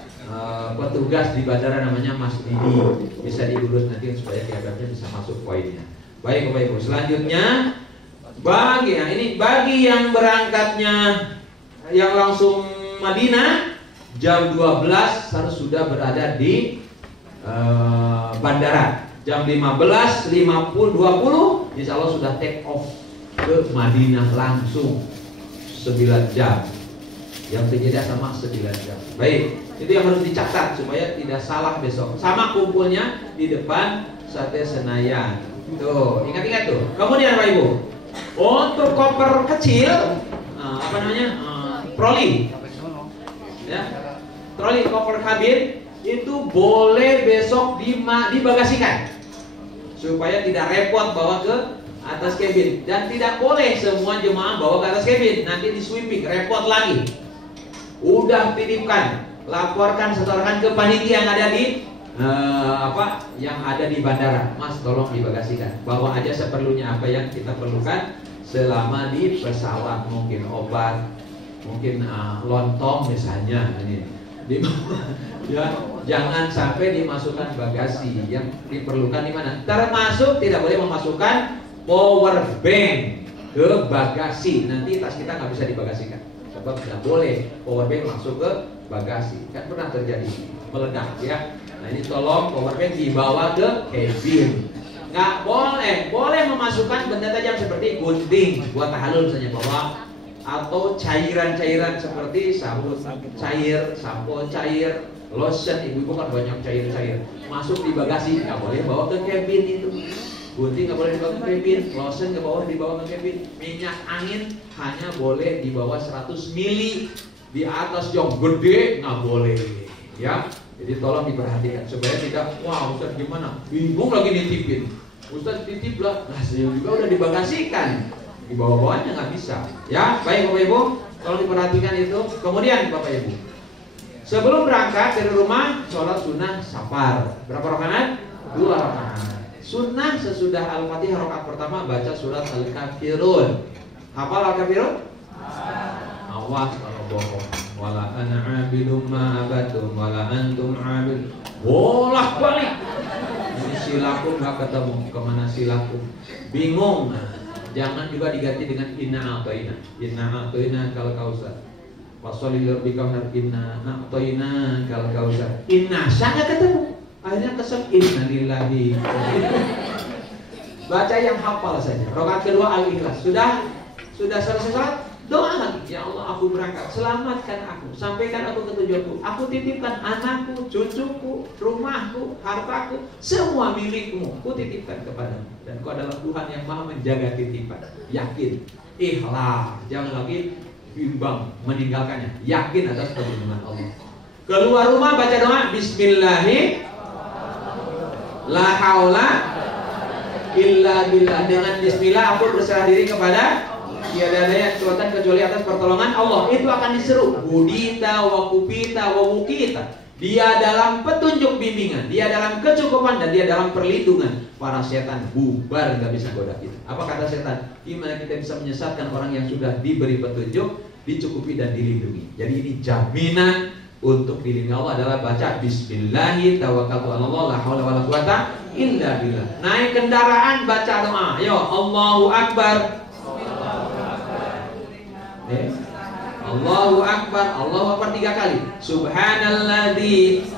petugas di bandara namanya Mas Didi. Bisa diurus nanti supaya GFF-nya bisa masuk poinnya. Baik Bapak Ibu. Selanjutnya bagi yang berangkatnya yang langsung Madinah jam 12 harus sudah berada di bandara. Jam 15.20 insya Allah sudah take off ke Madinah langsung 9 jam. Yang terjadi sama 9 jam. Baik, itu yang harus dicatat supaya tidak salah besok. Sama kumpulnya di depan sate Senayan. Tuh, ingat-ingat tuh. Kemudian Pak Ibu, untuk koper kecil troli. Ya. Troli koper kabin itu boleh besok dibagasikan supaya tidak repot bawa ke atas kabin, dan tidak boleh semua jemaah bawa ke atas kabin, nanti di sweeping repot lagi. Udah titipkan, laporkan, setorkan ke panitia yang ada di yang ada di bandara. Mas tolong dibagasikan, bawa aja seperlunya apa yang kita perlukan selama di pesawat, mungkin obat, mungkin lontong misalnya ini. Ya, jangan sampai dimasukkan bagasi. Yang diperlukan di mana? Termasuk tidak boleh memasukkan power bank ke bagasi. Nanti tas kita nggak bisa dibagasikan. Sebab tidak boleh power bank masuk ke bagasi. Kan pernah terjadi meledak ya. Nah ini tolong power bank dibawa ke cabin. Nggak boleh memasukkan benda tajam seperti gunting buat tahalul misalnya bawa, atau cairan-cairan seperti sabun cair, sampo cair, Lotion ibu-ibu kan banyak cair-cair, masuk di bagasi, nggak boleh bawa ke cabin itu. Gunting nggak boleh dibawa ke cabin, lotion nggak boleh dibawa ke cabin, minyak angin hanya boleh dibawa 100 mili, di atas yang gede nggak boleh, ya. Jadi tolong diperhatikan supaya tidak, wah Ustaz gimana, bingung lagi nitipin, Ustaz titip lah, nah saya juga udah dibagasikan, dibawa-bawanya nggak bisa, ya. Baik Bapak Ibu, tolong diperhatikan itu. Kemudian Bapak Ibu, sebelum berangkat dari rumah, sholat sunnah safar. Berapa rakaat? 2 rakaat. Sunnah sesudah Al-Fatihah rakaat pertama baca surat Al-Kafirun. Hafal Al-Kafirun? Awas kalau bohong. Wala ana 'abidum ma abadtum wala antum 'abid. Bolak-balik. Ini silakum nggak ketemu, kemana silakum? Bingung. Jangan juga diganti dengan inna a'toina. Inna a'toina kal kausar. Washolli lirabbika wanhar inna a'toina kal kausar. Inna sangat ketemu. Akhirnya kesel innalillahi. Baca yang hafal saja. Rakaat kedua Al-Ikhlas. Sudah selesai salat, doa lagi. Ya Allah, aku berangkat, selamatkan aku, sampaikan aku ke tujuanku. Aku titipkan anakku, cucuku, rumahku, hartaku, semua milikmu. Ku titipkan kepadamu. Dan Kau adalah Tuhan yang Maha menjaga titipan. Yakin, ikhlas, jangan lagi bimbang meninggalkannya. Yakin atas perlindungan Allah. Keluar rumah baca doa Bismillahirrahmanirrahim. La haula illa billah. Dengan bismillah aku berserah diri kepada tiada daya kekuatan kecuali atas pertolongan Allah. Itu akan diseru Budita wa kupita wa mukita. Dia dalam petunjuk bimbingan, dia dalam kecukupan, dan dia dalam perlindungan. Para setan bubar, gak bisa goda kita. Apa kata setan? Gimana kita bisa menyesatkan orang yang sudah diberi petunjuk, dicukupi dan dilindungi. Jadi ini jaminan untuk dilindungi Allah adalah baca Bismillahi tawakkaltu 'alallah la haula wala quwata illa billah. Naik kendaraan baca doa. Ayo Allahu Akbar. Allahu Akbar. Allahu Akbar 3 kali. Subhanalladzi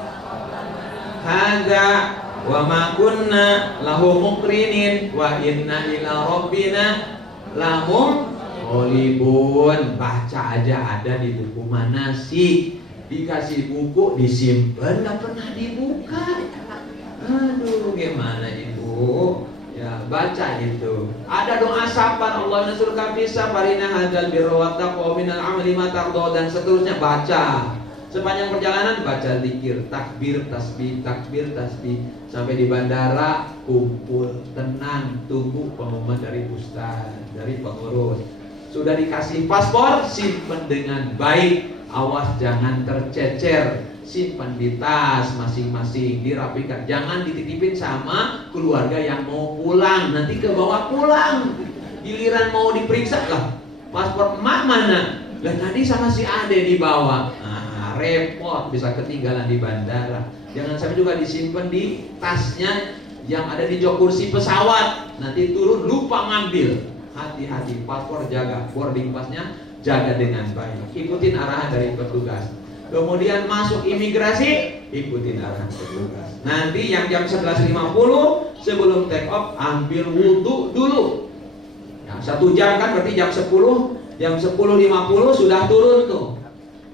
hadza wa ma kunna lahu muqrinin wa inna ila rabbina lamunqalibun. Baca aja ada di buku manasik. Dikasih buku disimpan nggak pernah dibuka. Aduh, gimana ibu? Ya baca itu. Ada doa safar, Allah nasurka bisa farina hadzal birra wa taqwa minal amali ma tardo, dan seterusnya baca. Sepanjang perjalanan baca zikir, takbir, tasbih, takbir, tasbih. Sampai di bandara kumpul, tenang, tunggu pengumuman dari ustaz, dari pengurus. Sudah dikasih paspor, simpan dengan baik. Awas jangan tercecer, simpan di tas masing-masing, dirapikan. Jangan dititipin sama keluarga yang mau pulang, nanti kebawa pulang. Giliran mau diperiksa lah, paspor emak mana? Lah tadi sama si Ade dibawa. Nah, repot, bisa ketinggalan di bandara. Jangan sampai juga disimpan di tasnya yang ada di jok kursi pesawat. Nanti turun lupa ngambil. Hati-hati, paspor jaga, boarding passnya jaga dengan baik. Ikutin arahan dari petugas. Kemudian masuk imigrasi, ikutin arahan petugas. Nanti yang jam 11.50 sebelum take off ambil wudhu dulu. Ya, 1 jam kan berarti jam 10. Jam 10.50 sudah turun tuh.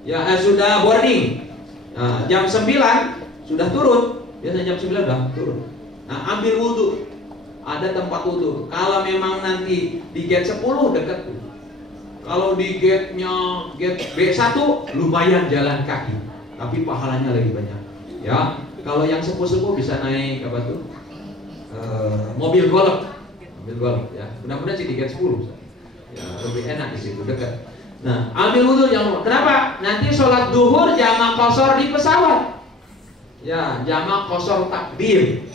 Ya, sudah boarding. Nah, jam 9 sudah turun. Biasanya jam 9 sudah turun. Nah, ambil wudhu. Ada tempat wudhu. Kalau memang nanti di gate 10 dekat tuh. Kalau di gate-nya gate B1 lumayan jalan kaki, tapi pahalanya lebih banyak. Ya, kalau yang sepuh-sepuh bisa naik apa tuh? Mobil golf. Mobil golf ya. Mudah-mudahan sih di gate 10. Ya, lebih enak di situ dekat. Nah, ambil wudhu yang kenapa? Nanti sholat duhur jamak qashar di pesawat. Ya, jamak qashar takbir.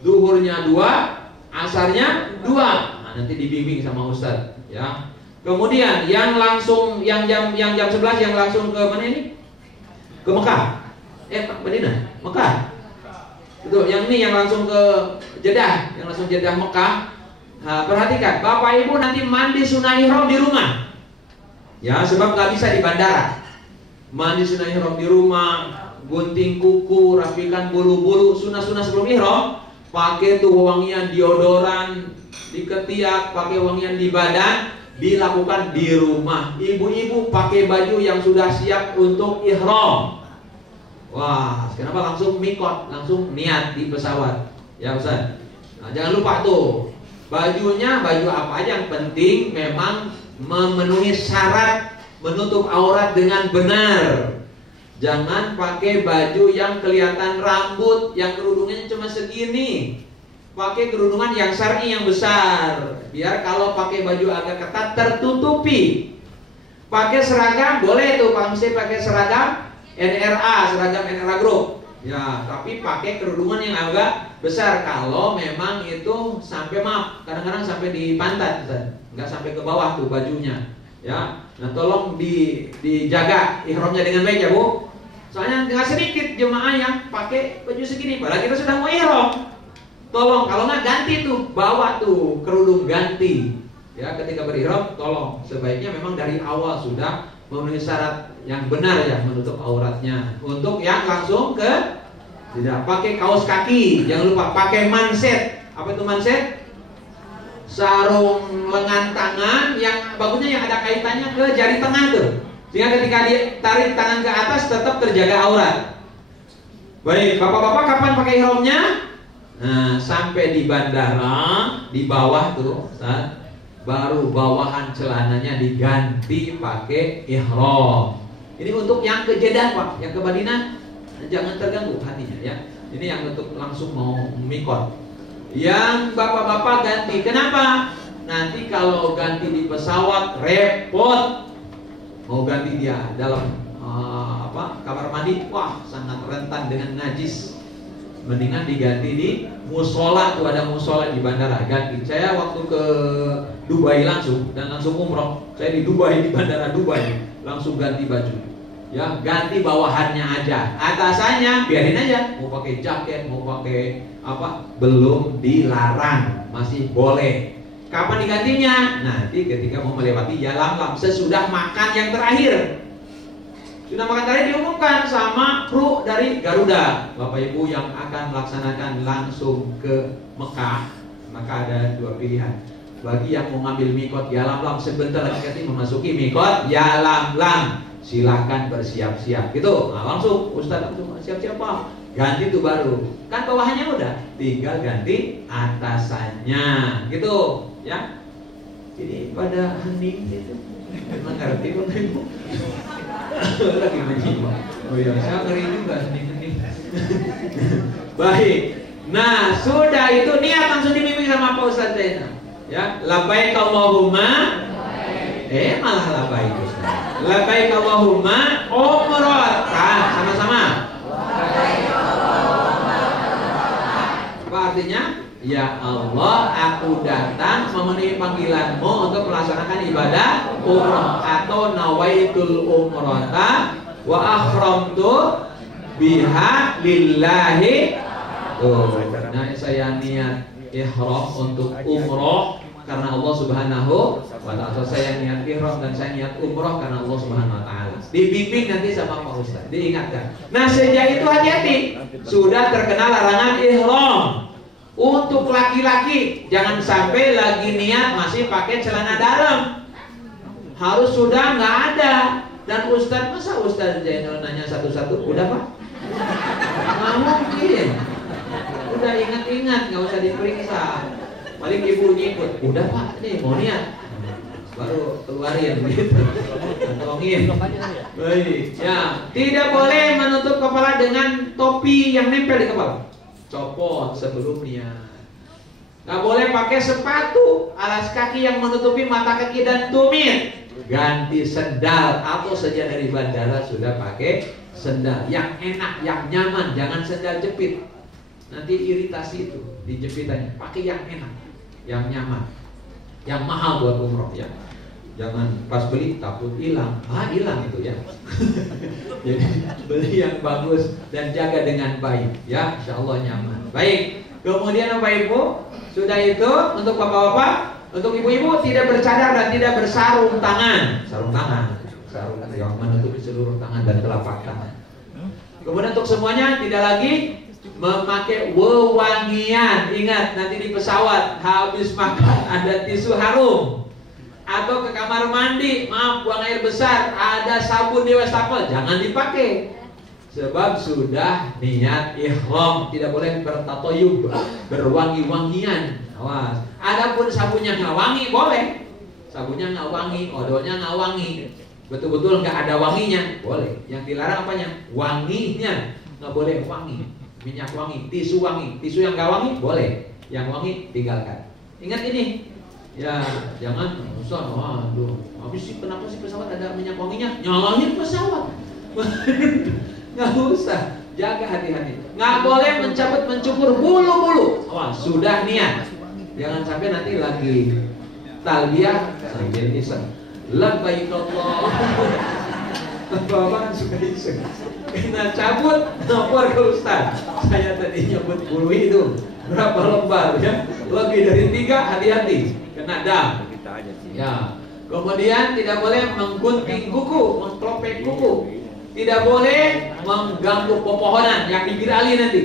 Duhurnya 2, asarnya 2. Nah, nanti dibimbing sama ustaz, ya. Kemudian yang langsung yang jam 11 yang langsung ke mana ini? Ke Mekah. Madinah, Mekah. Itu yang ini yang langsung ke Jeddah, yang langsung Jeddah Mekah. Nah, perhatikan, Bapak Ibu nanti mandi sunah ihram di rumah. Ya, sebab nggak bisa di bandara. Mandi sunah ihram di rumah, gunting kuku, rapikan bulu-bulu, sunah-sunah sebelum ihram. Pakai tuh wangian deodoran di ketiak, pakai wangian di badan. Dilakukan di rumah. Ibu-ibu pakai baju yang sudah siap untuk ihram. Wah, kenapa langsung mikot, langsung niat di pesawat? Ya Ustaz. Nah, jangan lupa tuh, bajunya baju apa aja yang penting memang memenuhi syarat menutup aurat dengan benar. Jangan pakai baju yang kelihatan rambut, yang kerudungannya cuma segini. Pakai kerudungan yang syar'i yang besar, biar kalau pakai baju agak ketat tertutupi. Pakai seragam boleh tuh, Pak mesti pakai seragam NRA, seragam NRA Group. Ya, tapi pakai kerudungan yang agak besar. Kalau memang itu sampai, maaf, kadang-kadang sampai di pantat, nggak sampai ke bawah tuh bajunya. Ya, nah tolong dijaga ihramnya dengan baik ya Bu. Soalnya nggak sedikit jemaah yang pakai baju segini, padahal kita sudah mau ihram. Tolong, kalau nggak ganti tuh, bawa tuh kerudung ganti. Ya, ketika berihram, tolong sebaiknya memang dari awal sudah memenuhi syarat yang benar ya, menutup auratnya. Untuk yang langsung ke, tidak pakai kaos kaki, jangan lupa pakai manset. Apa itu manset? Sarung lengan tangan yang bagusnya yang ada kaitannya ke jari tengah tuh, sehingga ketika ditarik tangan ke atas tetap terjaga aurat. Baik, bapak-bapak kapan pakai ihramnya? Nah, sampai di bandara, di bawah tuh, baru bawahan celananya diganti pakai ihram. Ini untuk yang ke Jeddah Pak, yang ke Madinah jangan terganggu hatinya ya. Ini yang untuk langsung mau mikot. Yang bapak-bapak ganti, kenapa? Nanti kalau ganti di pesawat repot. Mau ganti dia dalam kamar mandi, wah sangat rentan dengan najis. Mendingan diganti di musola, tuh ada musola di bandara, ganti. Saya waktu ke Dubai langsung umroh, saya di Dubai, di bandara Dubai, langsung ganti baju. Ya, ganti bawahannya aja, atasannya biarin aja. Mau pakai jaket, mau pakai apa, belum dilarang, masih boleh. Kapan digantinya? Nanti ketika mau melewati Yalamlam, sesudah makan yang terakhir. Sudah makan tadi diumumkan sama kru dari Garuda. Bapak Ibu yang akan melaksanakan langsung ke Mekah, maka ada dua pilihan. Bagi yang mau ngambil mikot Yalamlam, sebentar lagi memasuki mikot Yalamlam, silahkan bersiap-siap gitu. Nah, langsung Ustaz langsung siap-siap Pak, ganti tuh baru. Kan bawahannya udah, tinggal ganti atasannya gitu ya. Jadi pada hening gitu. Emang ngerti Bapak Ibu? Lagi menyimak. Oh iya, saya ngeri juga hening-hening. Baik. Nah, sudah itu niat langsung dibimbing sama Pak Ustaz Zainal. Ya, labbaik Allahumma. Malah labbaik Ustaz. Labbaik Allahumma umrah. Sama-sama. Apa artinya? Ya Allah, aku datang memenuhi panggilanmu untuk melaksanakan ibadah umrah, atau nawaitul umrata wa akhramtu biha lillahi. Nah, saya niat ihram untuk umrah karena Allah Subhanahu wa ta'ala. Saya niat ihram dan saya niat umrah karena Allah Subhanahu wa ta'ala. Dibimbing nanti sama Pak Ustaz, diingatkan. Nah, sejak itu hati-hati, sudah terkena larangan ihram. Untuk laki-laki jangan sampai lagi niat masih pakai celana dalam, harus sudah nggak ada. Dan Ustadz, masa Ustadz Zainal nanya satu-satu? Udah Pak? Nggak mungkin. Udah ingat-ingat, nggak usah diperiksa. Paling ibu ikut. Udah Pak, nih mau niat, baru keluarin gitu, kantongin. Baik, ya, tidak boleh menutup kepala dengan topi yang nempel di kepala. Copot sebelumnya. Nggak boleh pakai sepatu alas kaki yang menutupi mata kaki dan tumit. Ganti sendal, atau saja dari bandara sudah pakai sendal yang enak, yang nyaman. Jangan sendal jepit, nanti iritasi itu di jepitannya. Pakai yang enak, yang nyaman, yang mahal buat umroh ya. Jangan pas beli takut hilang. Hilang itu ya. Jadi beli yang bagus dan jaga dengan baik ya, insya Allah nyaman. Baik. Kemudian Bapak Ibu, sudah itu untuk bapak-bapak, untuk ibu-ibu tidak bercadar dan tidak bersarung tangan. Sarung yang menutupi seluruh tangan dan telapak tangan. Kemudian untuk semuanya tidak lagi memakai wewangian. Ingat, nanti di pesawat habis makan ada tisu harum. Atau ke kamar mandi, maaf buang air besar, ada sabun di wastafel, jangan dipakai. Sebab sudah niat ihram, tidak boleh bertatoyub, berwangi-wangian. Awas. Adapun sabunnya nggak wangi boleh. Sabunnya nggak wangi, odolnya nggak wangi, betul-betul nggak ada wanginya, boleh. Yang dilarang apanya? Wanginya, nggak boleh wangi. Minyak wangi, tisu yang nggak wangi boleh, yang wangi tinggalkan. Ingat ini, ya jangan usah. Waduh, habis sih kenapa sih pesawat ada minyak wanginya? Nyalain pesawat. Nggak usah, jaga hati-hati. Nggak boleh mencukur bulu-bulu. Wah, sudah niat. Jangan sampai nanti lagi talbiyah sambil iseng. Labbaik Allahumma. Bapak suka iseng. Kena cabut, lapor ke Ustaz. Saya tadi nyebut bulu itu berapa lembar ya? Lebih dari 3, hati-hati. Kena dam. Ya. Kemudian tidak boleh menggunting kuku, mengklopek kuku. Tidak boleh mengganggu pepohonan yang divirali nanti.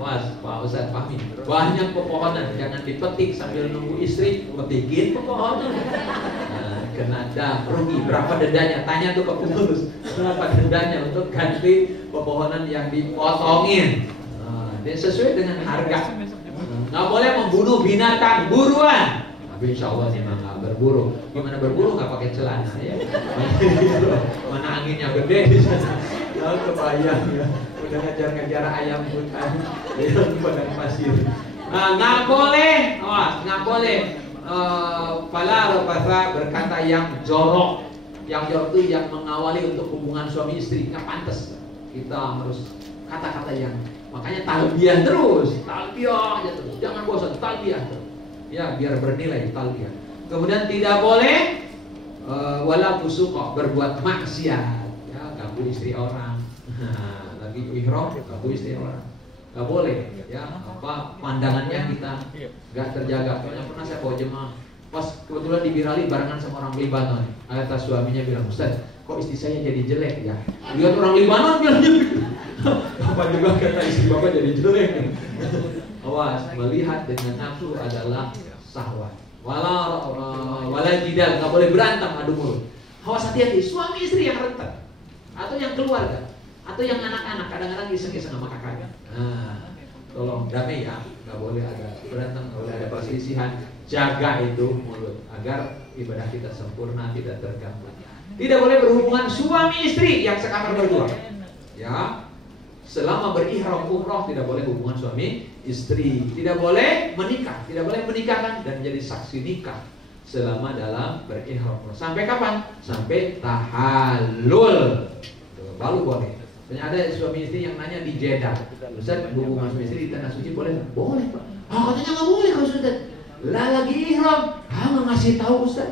Awas, Pak Ustaz Fahmi. Banyak pepohonan, jangan dipetik sambil nunggu istri petikin pepohonan. Nah, kena dam, rugi. Berapa dendanya? Tanya tuh ke pengurus. Berapa dendanya untuk ganti pepohonan yang dipotongin? Dan sesuai dengan harga. Nggak boleh membunuh binatang buruan. Tapi insya Allah memang nggak berburu. Gimana berburu nggak pakai celana ya? Mana anginnya gede di sana. Nah, kebayang ya. Udah ngejar-ngejar ayam hutan di padang pasir. Nggak boleh, nggak boleh. Fala rafasa, berkata yang jorok. Yang jorok itu yang mengawali untuk hubungan suami istri. Nggak pantas. Kita harus kata-kata yang, makanya talbiyah terus, talbiyah aja terus. Jangan bosan, talbiyah terus. Ya, biar bernilai talbiyah. Kemudian tidak boleh wala fusuqa, berbuat maksiat, ya, ganggu istri orang. Lagi ihram ganggu istri orang. Enggak boleh, ya. Apa pandangannya kita enggak terjaga. Soalnya pernah saya bawa jemaah, pas kebetulan divirali barengan sama orang Libanon. Atas suaminya bilang, "Ustaz, kok istri saya jadi jelek ya?" Lihat orang Libanon bilangnya, "Apa juga kata istri Bapak jadi jelek?" Awas, melihat dengan nafsu adalah syahwat. Wala jidal, nggak boleh berantem adu mulut. Awas, hati-hati, suami istri yang rentan, atau yang keluarga, atau yang anak-anak kadang-kadang iseng-iseng sama kakaknya. Nah, tolong damai ya, nggak boleh ada berantem, nggak boleh ada perselisihan. Jaga itu mulut agar ibadah kita sempurna, tidak terganggu. Tidak boleh berhubungan suami istri yang sekamar berdua. Ya. Selama berihram umroh tidak boleh hubungan suami istri, tidak boleh menikah, tidak boleh menikahkan dan menjadi saksi nikah selama dalam berihram umroh. Sampai kapan? Sampai tahallul. Baru boleh. Soalnya ada suami istri yang nanya di Jeddah, "Ustaz, hubungan suami istri di tanah suci boleh nggak?" "Boleh, Pak." Katanya nggak boleh kalau Ustaz. Lah lagi ihram, nggak ngasih tahu Ustaz.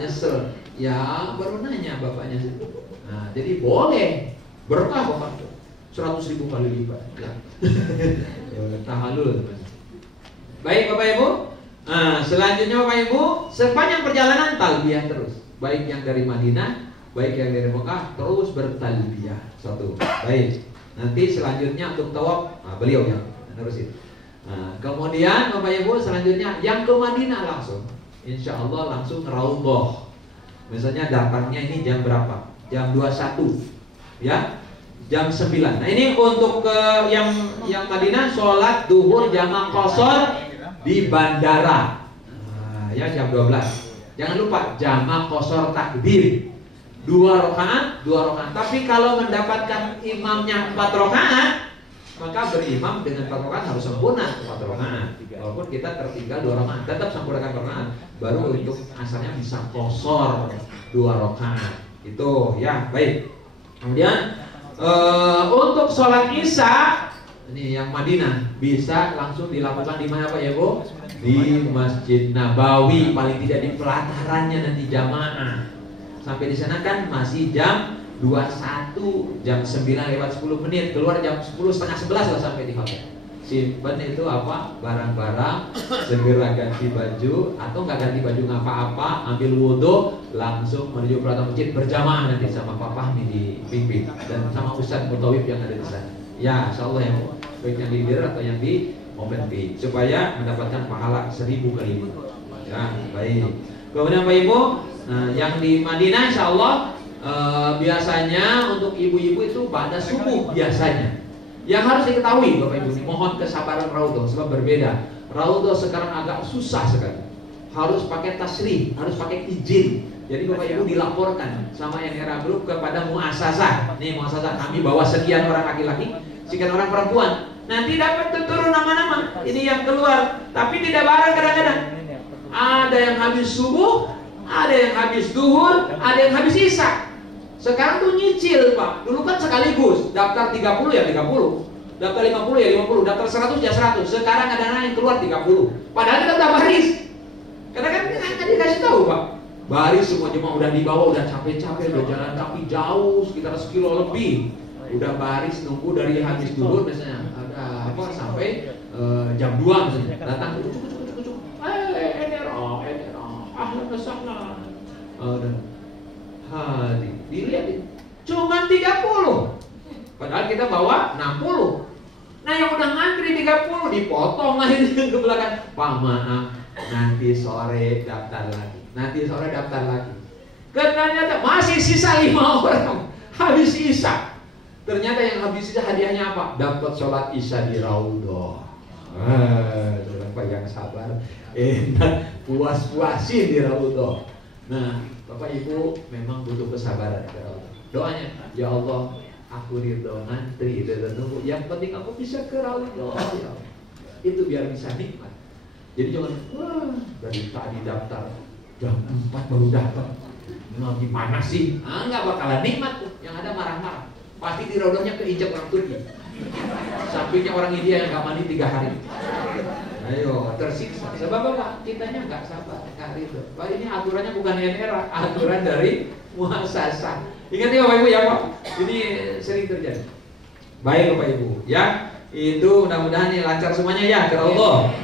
Nyesel. Ya baru nanya bapaknya. Jadi boleh, berkah Bapak. 100.000 kali lipat. Ya. Tahallul. Baik Bapak Ibu. Selanjutnya Bapak Ibu, sepanjang perjalanan talbiyah terus. Baik yang dari Madinah, baik yang dari Mekah, terus bertalbiyah. Satu. Baik. Nanti selanjutnya untuk tawaf, beliau yang terusin. Kemudian Bapak Ibu selanjutnya yang ke Madinah langsung. Insya Allah langsung Raudhah. Misalnya datangnya ini jam berapa? Jam 21. Ya. Jam 9. Nah ini untuk ke yang Madinah, sholat duhur jamak qashar di bandara. Ya jam 12. Jangan lupa jamak qashar takbir. 2 rakaat. Tapi kalau mendapatkan imamnya 4 rakaat, maka berimam dengan 4 rakaat harus sempurna 4 rakaat. Walaupun kita tertinggal 2 rakaat, tetap sempurnakan 4 rakaat. Baru untuk asalnya bisa qashar 2 rakaat. Itu ya, baik. Kemudian untuk sholat isya ini yang Madinah bisa langsung dilakukan di mana Pak ya Bu? Di Masjid Nabawi, paling tidak di pelatarannya nanti jamaah. Sampai di sana kan masih jam 21, jam 9 lewat 10 menit, keluar jam 10 setengah 11 lah sampai di hotel. Simpen itu apa? Barang-barang, segera ganti baju, atau nggak ganti baju nggak apa-apa, ambil wudhu, langsung menuju pelataran masjid berjamaah nanti sama Pak Fahmi dipimpin dan sama Ustaz Mutawif yang ada di sana. Ya, insyaallah ya, baik yang di Dir atau yang di Open Page, supaya mendapatkan pahala 1000 kali lipat. Ya, baik. Kemudian Pak Ibu, yang di Madinah insyaallah biasanya untuk ibu-ibu itu pada subuh biasanya. Yang harus diketahui Bapak Ibu, mohon kesabaran Raudhah sebab berbeda. Raudhah sekarang agak susah sekali. Harus pakai tasrih, harus pakai izin. Jadi Bapak Ibu dilaporkan sama NRA Group kepada muasasah. Nih muasasah kami bawa sekian orang laki-laki, sekian orang perempuan. Nanti dapat turun nama-nama. Ini yang keluar, tapi tidak bareng kadang-kadang. Ada yang habis subuh, ada yang habis duhur, ada yang habis isya. Sekarang tuh nyicil Pak. Dulu kan sekaligus daftar 30 ya 30, daftar 50 ya 50, daftar 100 ya 100. Sekarang kadang-kadang yang keluar 30. Padahal kita udah baris. Kadang-kadang kan dikasih tahu Pak. Baris semua jemaah udah dibawa, udah capek-capek, udah jalan kaki jauh sekitar sekilo lebih. Udah baris nunggu dari habis duhur misalnya ada apa sampai jam 2 misalnya. Datang cucuk. Ahlan wa sahlan. Dilihat cuma 30. Padahal kita bawa 60. Nah yang udah ngantri 30 dipotong lagi ke belakang. Pak maaf, nanti sore daftar lagi. Nanti sore daftar lagi. Ternyata masih sisa 5 orang habis isya. Ternyata yang habis isya hadiahnya apa? Dapat sholat isya di Raudhah. Bapak yang sabar, enak puas-puasin di Raudhah. Nah, Bapak Ibu memang butuh kesabaran ya Allah. Doanya, ya Allah, aku ridho ngantri dan tunggu. Yang penting aku bisa ke Raudhah ya Allah. Itu biar bisa nikmat. Jadi jangan wah, dari tadi daftar jam 4 baru dapat. Nah, gimana sih? Enggak bakalan nikmat tuh. Yang ada marah-marah. Pasti di Raudhahnya keinjak orang Turki. Sampingnya orang India yang gak mandi 3 hari. Ayo, tersiksa. Sebab apa? Kitanya nggak sabar, nggak ridho. Pak, ini aturannya bukan NRA, aturan dari muasasah. Ingat ya Bapak Ibu ya Pak, ini sering terjadi. Baik Bapak Ibu, ya itu mudah-mudahan ini lancar semuanya ya, ke Allah.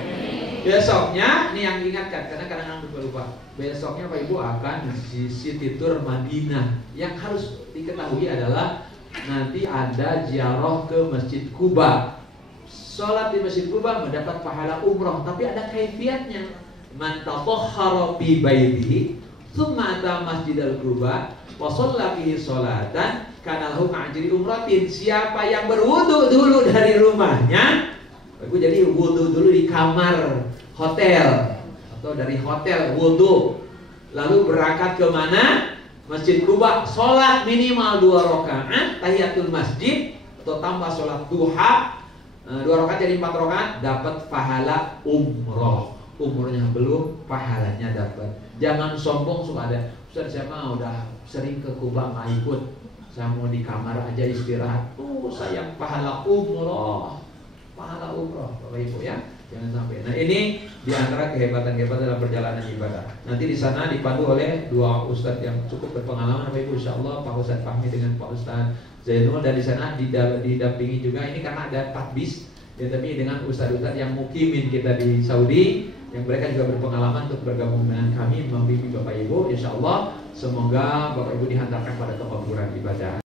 Besoknya, ini yang diingatkan karena kadang-kadang lupa. Besoknya Bapak Ibu akan City Tour Madinah. Yang harus diketahui adalah nanti ada ziarah ke Masjid Quba. Sholat di Masjid Quba mendapat pahala umroh, tapi ada kaifiatnya. Man tatahhara bi baitihi, tsumma ata Masjidal Quba, wa shalla fihi sholatan, kana lahu ajri umratin. Siapa yang berwudu dulu dari rumahnya, aku jadi wudu dulu di kamar hotel atau dari hotel wudu, lalu berangkat ke mana? Masjid Quba, sholat minimal 2 rakaat tahiyatul masjid atau tambah sholat duha. 2 rakaat jadi 4 rakaat, dapat pahala umroh. Umrohnya belum, pahalanya dapat. Jangan sombong suka ada. Ustaz saya mah udah sering ke Kuba nggak ikut. Saya mau di kamar aja istirahat. Sayang pahala umroh. Pahala umroh Bapak Ibu ya. Jangan sampai. Nah ini diantara kehebatan-kehebatan dalam perjalanan ibadah. Nanti di sana dipandu oleh 2 ustadz yang cukup berpengalaman Bapak Ibu. Insyaallah Pak Ustadz Fahmi dengan Pak Ustadz Zainul, dan di sana didampingi juga ini karena ada tatbis ya, tapi dengan ustadz-ustadz yang mukimin kita di Saudi yang mereka juga berpengalaman untuk bergabung dengan kami membimbing Bapak Ibu. Insyaallah semoga Bapak Ibu dihantarkan pada kemakmuran ibadah.